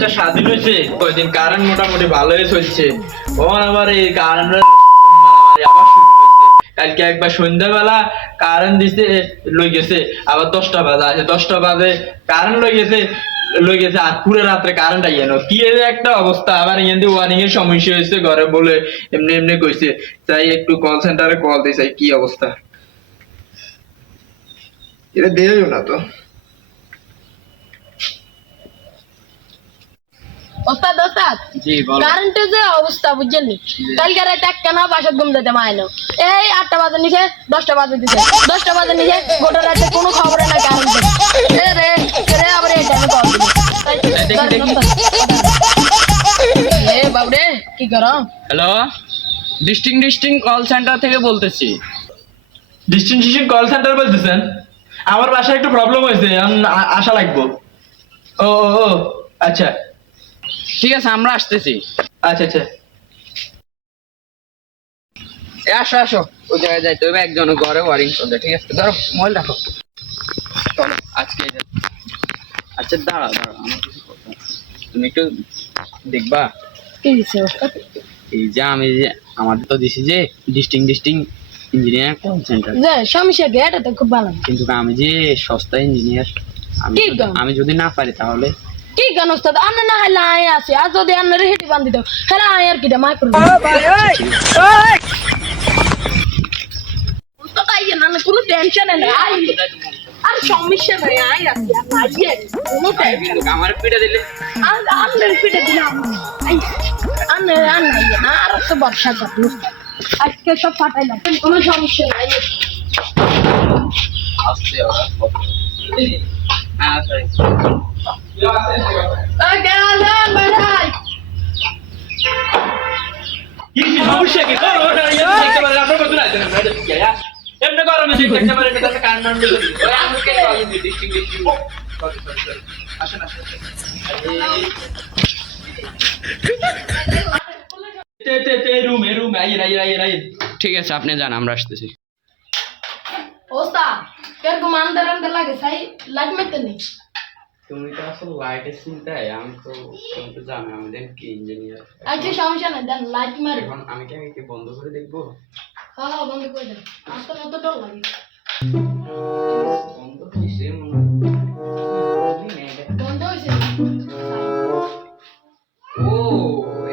দেশটা স্বাধীন হয়েছে? কয়দিন? কারেন্ট মোটামুটি ভালোই চলছে। ওখানে আবার এই কারেন্ট কালকে একবার সন্ধ্যাবেলা কারেন্ট দিছে, লই গেছে। আবার দশটা বাজে আছে দশটা বাজে কারেন্ট লই গেছে লই গেছে আর পুরো রাত্রে কারেন্ট আইয়া না। কি একটা অবস্থা? আবার এখান থেকে ওয়ারিং এর সমস্যা হয়েছে, ঘরে বলে এমনি এমনি কইছে। তাই একটু কল সেন্টারে কল দিছে, কি অবস্থা? এটা দিও না তো। ওস্তাদ ওস্তাদ কারেন্টের যে অবস্থা বুঝছেন নি? কালকে রাতে বাসার ঘুম দিতে মাইলো এই আটটা বাজে নিচে দশটা বাজে দিছে। দশটা বাজে নিচে গোটা রাতে কোনো খবরে না কারেন্ট এ রে রে আবার এই টাইমে কল দিল। দেখি, দেখি। এ বাবরে কি করো? হ্যালো? ডিস্টিং ডিস্টিং কল সেন্টার থেকে বলতেছি। ডিস্টিংশন কল সেন্টার বলতেছেন? আমার বাসায় একটু প্রবলেম হয়েছে আম- আ- আসা লাগবো। ও ও ও আচ্ছা। ঠিক আছে আমরা আসতেছি। আচ্ছা আচ্ছা। এ আসো আসো। ওই জায়গায় যাইতে হবে একজন ঘরে ওয়ারিং করবে ঠিক আছে? ধরো মোবাইল রাখো চলো আজকে আচ্ছা দাঁড়া দাঁড়া আমার কিছু কথা তুমি একটু দেখবা? এই যে আমি যে আমাদের তো দিছি যে ডিস্টিং ডিস্টিং ইঞ্জিনিয়ার কল সেন্টার? যে সমস্যা কি এটা তো খুব ভালো। কিন্তু আমি যে সস্তা ইঞ্জিনিয়ার আমি যদি না পারি তাহলে কি গান ওস্তাদ? আন্না না হাইলা আয় আছে। আর যদি আন্নারে হেঁটে বান্ধি দাও হ্যাঁ আয় আর কি দে মাই করব। ওস্তাদ আইয়ে না কোনো টেনশন নেই। আই আর সমস্যা নাই আয় আছে আইয়ে কোনো টেনশন আমার পিঠে দিলে। আর আন্নার পিঠে দিলাম আই আন্না আন্না না আর তো বর্ষা কাটলো আজকে সব ফাটাইলাম কোনো সমস্যা নাই। আসতে ওরা হ্যাঁ সরি ওই গেলাম ভাই কি সমস্যা কি তোর ওটা ইয়ে দেখতে পারে আপনার কত রাখছেন আপনারা ঠিক আছে এমনি করো না দেখতে পারে এটা কান মান মিলে ওই আমাকে কল দিই ডিস্টিং ডিস্টিং আসেন আসেন এই তে তে তে রুম এ রুম আই আই আই আই ঠিক আছে আপনি যান আমরা আসতেছি ওস্তাদ কীরকম আন্দার আন্দার লাগে সাই লাইট মেতে নেই তুমি তো আসলে লাইটের চিন্তায় আমি তো তুমি তো জানো আমাদের কি ইঞ্জিনিয়ার আচ্ছা সমস্যা নাই দেন লাইট মারে। এখন আমি কি আগে বন্ধ করে দেখব? হ্যাঁ হ্যাঁ বন্ধ করে দেন। ডর লাগে। বন্ধ মনে? বন্ধ হয়েছে? ও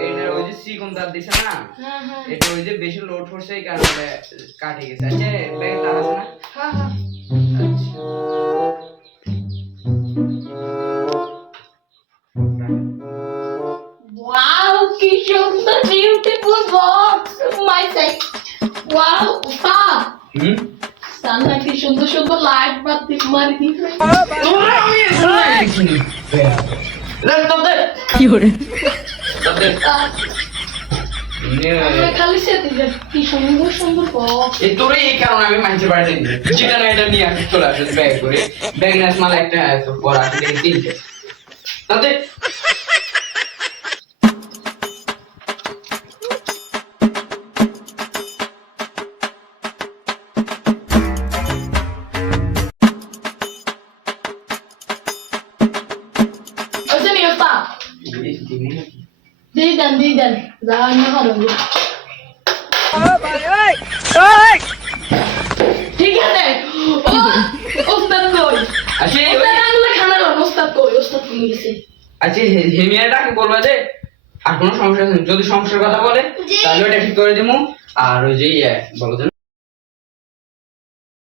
এটা ওই যে সিকন তার দিছে না? হ্যাঁ হ্যাঁ। এটা ওই যে বেশি লোড করছে এই কারণে কাটে গেছে। আচ্ছা ব্যাগ আছে না। হ্যাঁ হ্যাঁ। ওস্তাদ হুম? সামনে কি সুন্দর সুন্দর লাইট বাতি মারি দিছে কি করে তাদের খালি সে কি সুন্দর সুন্দর এই তোরে এই কারণে আমি মানুষের বাড়িতে এটা নিয়ে আসি চলে আসে ব্যাগ করে। ব্যাগ নাস মাল একটা তিনটে ওস্তাদ দিয়ে দেন দিয়ে দেন যা না করুন ঠিক আছে ওস্তাদ কই আচ্ছা ওস্তাদ খানা লন ওস্তাদ কই ওস্তাদ কই গেছে আচ্ছা হেমিয়াটাকে বলবা যে আর কোনো সমস্যা যদি সমস্যার কথা বলে তাহলে ওটা ঠিক করে দেবো আর ওই যে ইয়ে বলো